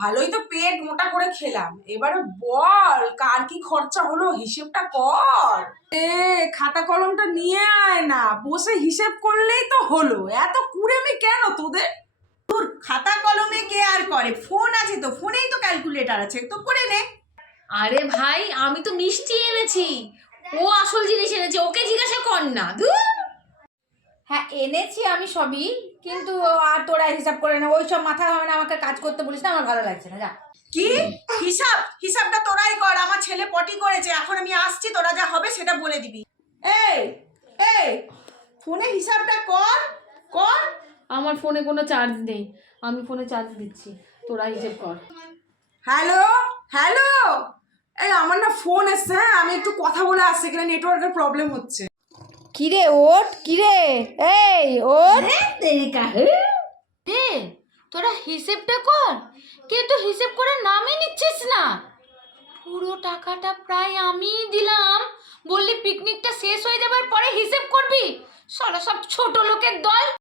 ভালোই তো পেট মোটা করে খেলাম, এবারে বল কার কি খরচা হলো হিসেবটা কর। খাতা কলমটা নিয়ে আয় না, বসে হিসেব করলেই তো হলো, এত কুড়েমি কেন তোদের? খাতা কলমে কে আর করে, ফোন আছে তো, ফোনেই তো ক্যালকুলেটর আছে, তো করে নে। আরে ভাই আমি তো মিষ্টি এনেছি, ও আসল জিনিস এনেছে, ওকে জিজ্ঞাসা কর না। হ্যাঁ এনেছি আমি সবই, কিন্তু আর তোরা হিসাব করে না, ওই সব মাথা হবে না, আমাকে কাজ করতে বলিস না, আমার ভালো লাগছে না, যা। কি হিসাবটা তোরাই কর, আমার ছেলে পটি করেছে, এখন আমি আসছি, তোরা যা হবে সেটা বলে দিবি। এই এই ফোনে হিসাবটা কর কর। আমার ফোনে কোনো চার্জ নেই, আমি ফোনে চার্জ দিচ্ছি, তোরা হিসেব কর। হ্যালো হ্যালো, এই আমার না ফোন এসছে, হ্যাঁ আমি একটু কথা বলে আসছি, এখানে নেটওয়ার্কের প্রবলেম হচ্ছে। কিরে ওঠ, কিরে এই ওঠ। তোরা হিসেবটা কর, কিন্তু হিসেব করে নামই নিচ্ছিস না। পুরো টাকাটা প্রায় আমিই দিলাম, বললি পিকনিকটা শেষ হয়ে যাবার পরে হিসেব করবি। সারা সব ছোট লোকের দল।